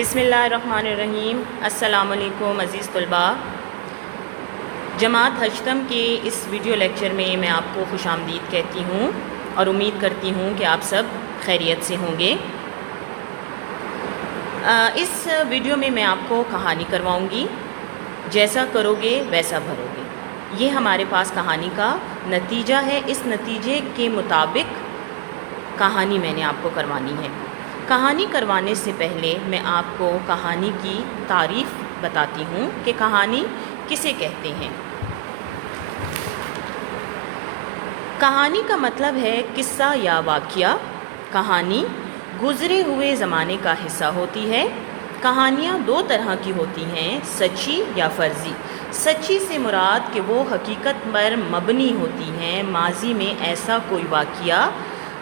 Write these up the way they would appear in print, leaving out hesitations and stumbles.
بسم اللہ الرحمن الرحیم۔ السلام علیکم عزیز طلباء، جماعت ہشتم کے اس ویڈیو لیکچر میں میں آپ کو خوش آمدید کہتی ہوں اور امید کرتی ہوں کہ آپ سب خیریت سے ہوں گے۔ اس ویڈیو میں آپ کو کہانی کرواؤں گی، جیسا کرو گے ویسا بھرو گے۔ یہ ہمارے پاس کہانی کا نتیجہ ہے۔ اس نتیجے کے مطابق کہانی میں نے آپ کو کروانی ہے۔ کہانی کروانے سے پہلے میں آپ کو کہانی کی تعریف بتاتی ہوں کہ کہانی کسے کہتے ہیں۔ کہانی کا مطلب ہے قصہ یا واقعہ۔ کہانی گزرے ہوئے زمانے کا حصہ ہوتی ہے۔ کہانیاں دو طرح کی ہوتی ہیں، سچی یا فرضی۔ سچی سے مراد کہ وہ حقیقت پر مبنی ہوتی ہیں، ماضی میں ایسا کوئی واقعہ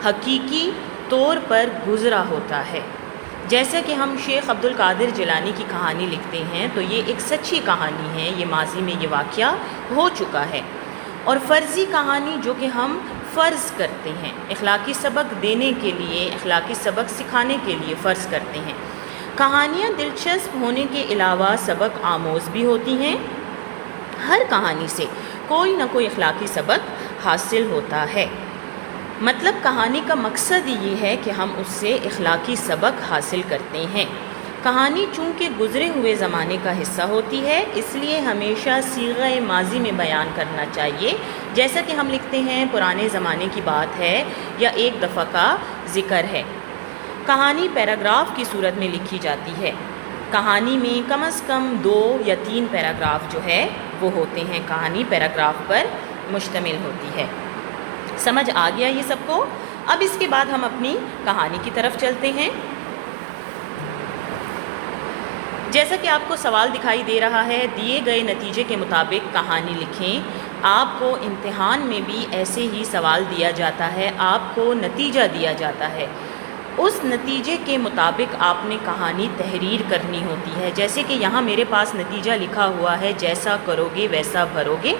حقیقی طور پر گزرا ہوتا ہے۔ جیسا کہ ہم شیخ عبد القادر جیلانی کی کہانی لکھتے ہیں تو یہ ایک سچی کہانی ہے، یہ ماضی میں یہ واقعہ ہو چکا ہے۔ اور فرضی کہانی جو کہ ہم فرض کرتے ہیں، اخلاقی سبق دینے کے لیے، اخلاقی سبق سکھانے کے لیے فرض کرتے ہیں۔ کہانیاں دلچسپ ہونے کے علاوہ سبق آموز بھی ہوتی ہیں۔ ہر کہانی سے کوئی نہ کوئی اخلاقی سبق حاصل ہوتا ہے۔ مطلب کہانی کا مقصد یہ ہے کہ ہم اس سے اخلاقی سبق حاصل کرتے ہیں۔ کہانی چونکہ گزرے ہوئے زمانے کا حصہ ہوتی ہے، اس لیے ہمیشہ صیغہ ماضی میں بیان کرنا چاہیے، جیسا کہ ہم لکھتے ہیں پرانے زمانے کی بات ہے یا ایک دفعہ کا ذکر ہے۔ کہانی پیراگراف کی صورت میں لکھی جاتی ہے۔ کہانی میں کم از کم 2 یا 3 پیراگراف جو ہے وہ ہوتے ہیں۔ کہانی پیراگراف پر مشتمل ہوتی ہے۔ سمجھ آ گیا یہ سب کو؟ اب اس کے بعد ہم اپنی کہانی کی طرف چلتے ہیں۔ جیسا کہ آپ کو سوال دکھائی دے رہا ہے، دیے گئے نتیجے کے مطابق کہانی لکھیں۔ آپ کو امتحان میں بھی ایسے ہی سوال دیا جاتا ہے، آپ کو نتیجہ دیا جاتا ہے، اس نتیجے کے مطابق آپ نے کہانی تحریر کرنی ہوتی ہے۔ جیسے کہ یہاں میرے پاس نتیجہ لکھا ہوا ہے، جیسا کرو گے ویسا بھرو گے۔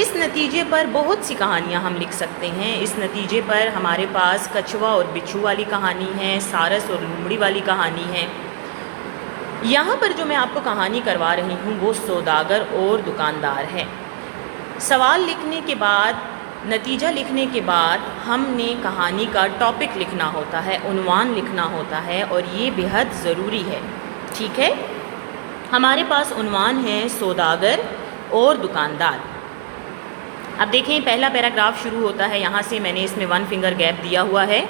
اس نتیجے پر بہت سی کہانیاں ہم لکھ سکتے ہیں۔ اس نتیجے پر ہمارے پاس کچھوا اور بچھو والی کہانی ہے، سارس اور لومڑی والی کہانی ہے۔ یہاں پر جو میں آپ کو کہانی کروا رہی ہوں وہ سوداگر اور دکاندار ہے۔ سوال لکھنے کے بعد، نتیجہ لکھنے کے بعد ہم نے کہانی کا ٹاپک لکھنا ہوتا ہے، عنوان لکھنا ہوتا ہے، اور یہ بہت ضروری ہے۔ ٹھیک ہے، ہمارے پاس عنوان ہے سوداگر اور دکاندار۔ اب دیکھیں پہلا پیراگراف شروع ہوتا ہے، یہاں سے میں نے اس میں 1 فنگر گیپ دیا ہوا ہے۔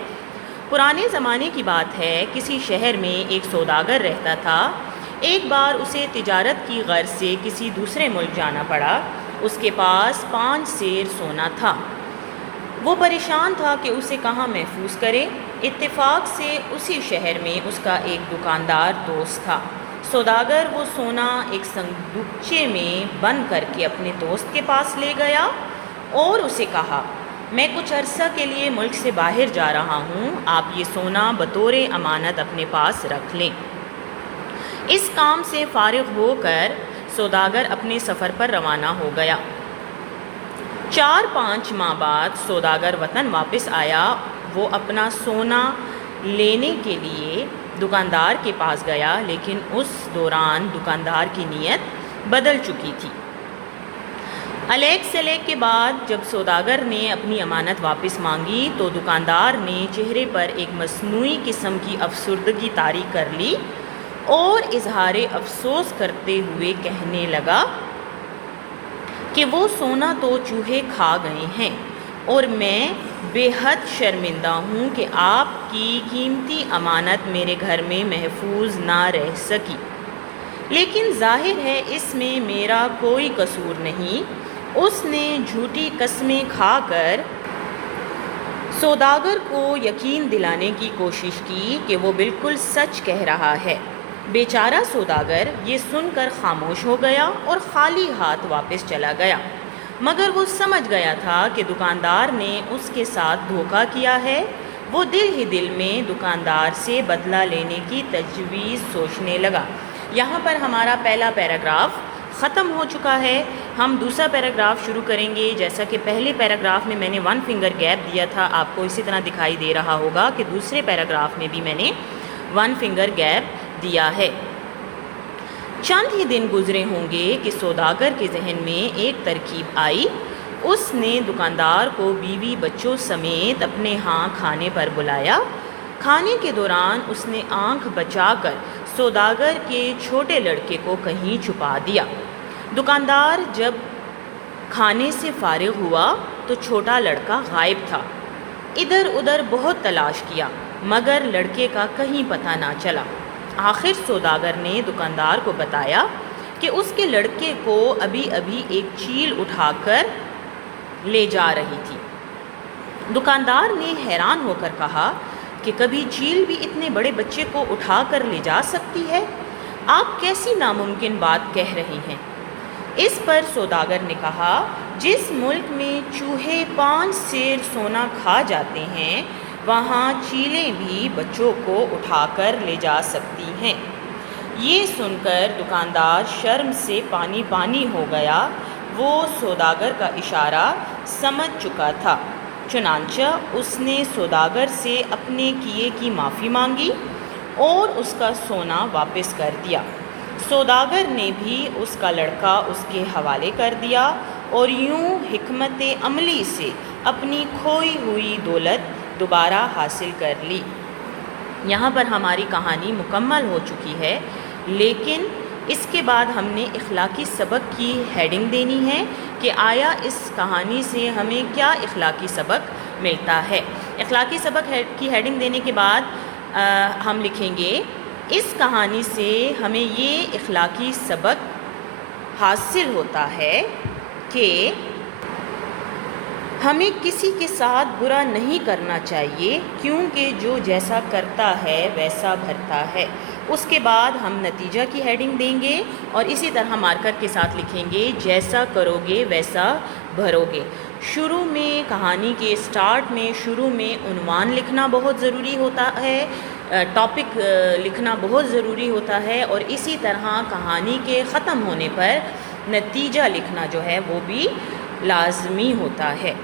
پرانے زمانے کی بات ہے، کسی شہر میں ایک سوداگر رہتا تھا۔ ایک بار اسے تجارت کی غرض سے کسی دوسرے ملک جانا پڑا۔ اس کے پاس 5 سیر سونا تھا۔ وہ پریشان تھا کہ اسے کہاں محفوظ کرے۔ اتفاق سے اسی شہر میں اس کا ایک دکاندار دوست تھا۔ سوداگر وہ سونا ایک صندوقچے میں بند کر کے اپنے دوست کے پاس لے گیا اور اسے کہا، میں کچھ عرصہ کے لیے ملک سے باہر جا رہا ہوں، آپ یہ سونا بطور امانت اپنے پاس رکھ لیں۔ اس کام سے فارغ ہو کر سوداگر اپنے سفر پر روانہ ہو گیا۔ 4-5 ماہ بعد سوداگر وطن واپس آیا۔ وہ اپنا سونا لینے کے لیے دکاندار کے پاس گیا، لیکن اس دوران دکاندار کی نیت بدل چکی تھی۔ الیگ سلیگ کے بعد جب سوداگر نے اپنی امانت واپس مانگی تو دکاندار نے چہرے پر ایک مصنوعی قسم کی افسردگی طاری کر لی اور اظہار افسوس کرتے ہوئے کہنے لگا کہ وہ سونا تو چوہے کھا گئے ہیں اور میں بے حد شرمندہ ہوں کہ آپ کی قیمتی امانت میرے گھر میں محفوظ نہ رہ سکی، لیکن ظاہر ہے اس میں میرا کوئی قصور نہیں۔ اس نے جھوٹی قسمیں کھا کر سوداگر کو یقین دلانے کی کوشش کی کہ وہ بالکل سچ کہہ رہا ہے۔ بیچارہ سوداگر یہ سن کر خاموش ہو گیا اور خالی ہاتھ واپس چلا گیا، مگر وہ سمجھ گیا تھا کہ دکاندار نے اس کے ساتھ دھوکہ کیا ہے۔ وہ دل ہی دل میں دکاندار سے بدلہ لینے کی تجویز سوچنے لگا۔ یہاں پر ہمارا پہلا پیراگراف ختم ہو چکا ہے۔ ہم دوسرا پیراگراف شروع کریں گے۔ جیسا کہ پہلے پیراگراف میں نے 1 فنگر گیپ دیا تھا، آپ کو اسی طرح دکھائی دے رہا ہوگا کہ دوسرے پیراگراف میں بھی میں نے 1 فنگر گیپ دیا ہے۔ چند ہی دن گزرے ہوں گے کہ سوداگر کے ذہن میں ایک ترکیب آئی۔ اس نے دکاندار کو بیوی بچوں سمیت اپنے ہاں کھانے پر بلایا۔ کھانے کے دوران اس نے آنکھ بچا کر سوداگر کے چھوٹے لڑکے کو کہیں چھپا دیا۔ دکاندار جب کھانے سے فارغ ہوا تو چھوٹا لڑکا غائب تھا۔ ادھر ادھر بہت تلاش کیا مگر لڑکے کا کہیں پتہ نہ چلا۔ آخر سوداگر نے دکاندار کو بتایا کہ اس کے لڑکے کو ابھی ابھی ایک چیل اٹھا کر لے جا رہی تھی۔ دکاندار نے حیران ہو کر کہا کہ کبھی چیل بھی اتنے بڑے بچے کو اٹھا کر لے جا سکتی ہے؟ آپ کیسی ناممکن بات کہہ رہی ہیں؟ اس پر سوداگر نے کہا، جس ملک میں چوہے 5 سیر سونا کھا جاتے ہیں وہاں چیلیں بھی بچوں کو اٹھا کر لے جا سکتی ہیں۔ یہ سن کر دکاندار شرم سے پانی پانی ہو گیا۔ وہ سوداگر کا اشارہ سمجھ چکا تھا، چنانچہ اس نے سوداگر سے اپنے کیے کی معافی مانگی اور اس کا سونا واپس کر دیا۔ سوداگر نے بھی اس کا لڑکا اس کے حوالے کر دیا اور یوں حکمت عملی سے اپنی کھوئی ہوئی دولت دوبارہ حاصل کر لی۔ یہاں پر ہماری کہانی مکمل ہو چکی ہے، لیکن اس کے بعد ہم نے اخلاقی سبق کی ہیڈنگ دینی ہے کہ آیا اس کہانی سے ہمیں کیا اخلاقی سبق ملتا ہے۔ اخلاقی سبق کی ہیڈنگ دینے کے بعد ہم لکھیں گے، اس کہانی سے ہمیں یہ اخلاقی سبق حاصل ہوتا ہے کہ ہمیں کسی کے ساتھ برا نہیں کرنا چاہیے، کیونکہ جو جیسا کرتا ہے ویسا بھرتا ہے۔ اس کے بعد ہم نتیجہ کی ہیڈنگ دیں گے اور اسی طرح مارکر کے ساتھ لکھیں گے، جیسا کرو گے ویسا بھرو گے۔ شروع میں کہانی کے سٹارٹ میں شروع میں عنوان لکھنا بہت ضروری ہوتا ہے، ٹاپک لکھنا بہت ضروری ہوتا ہے، اور اسی طرح کہانی کے ختم ہونے پر نتیجہ لکھنا جو ہے وہ بھی لازمی ہوتا ہے۔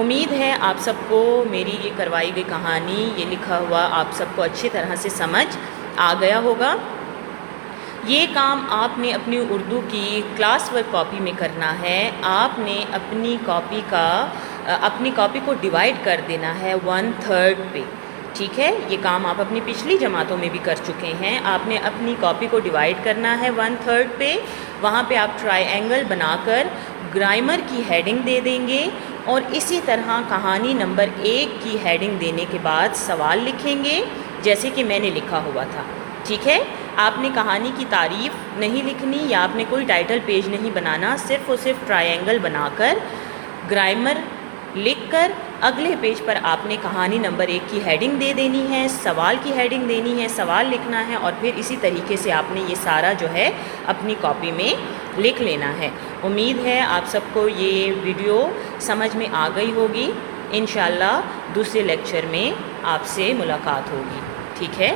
امید ہے آپ سب کو میری یہ کروائی گئی کہانی، یہ لکھا ہوا آپ سب کو اچھی طرح سے سمجھ آ گیا ہوگا۔ یہ کام آپ نے اپنی اردو کی کلاس ورک کاپی میں کرنا ہے۔ آپ نے اپنی کاپی کو ڈیوائیڈ کر دینا ہے 1/3 پہ، ٹھیک ہے؟ یہ کام آپ اپنی پچھلی جماعتوں میں بھی کر چکے ہیں۔ آپ نے اپنی کاپی کو ڈیوائیڈ کرنا ہے 1/3 پہ، وہاں پہ آپ ٹرائی اینگل بنا کر گرامر کی ہیڈنگ دے دیں گے، اور اسی طرح کہانی نمبر 1 کی ہیڈنگ دینے کے بعد سوال لکھیں گے جیسے کہ میں نے لکھا ہوا تھا، ٹھیک ہے؟ آپ نے کہانی کی تعریف نہیں لکھنی یا آپ نے کوئی ٹائٹل پیج نہیں بنانا، صرف اور صرف ٹرائی اینگل بنا کر گرامر لکھ کر اگلے پیج پر آپ نے کہانی نمبر 1 کی ہیڈنگ دے دینی ہے، سوال کی ہیڈنگ دینی ہے، سوال لکھنا ہے، اور پھر اسی طریقے سے آپ نے یہ سارا جو ہے اپنی کاپی میں لکھ لینا ہے۔ امید ہے آپ سب کو یہ ویڈیو سمجھ میں آ گئی ہوگی۔ انشاءاللہ دوسرے لیکچر میں آپ سے ملاقات ہوگی، ٹھیک ہے؟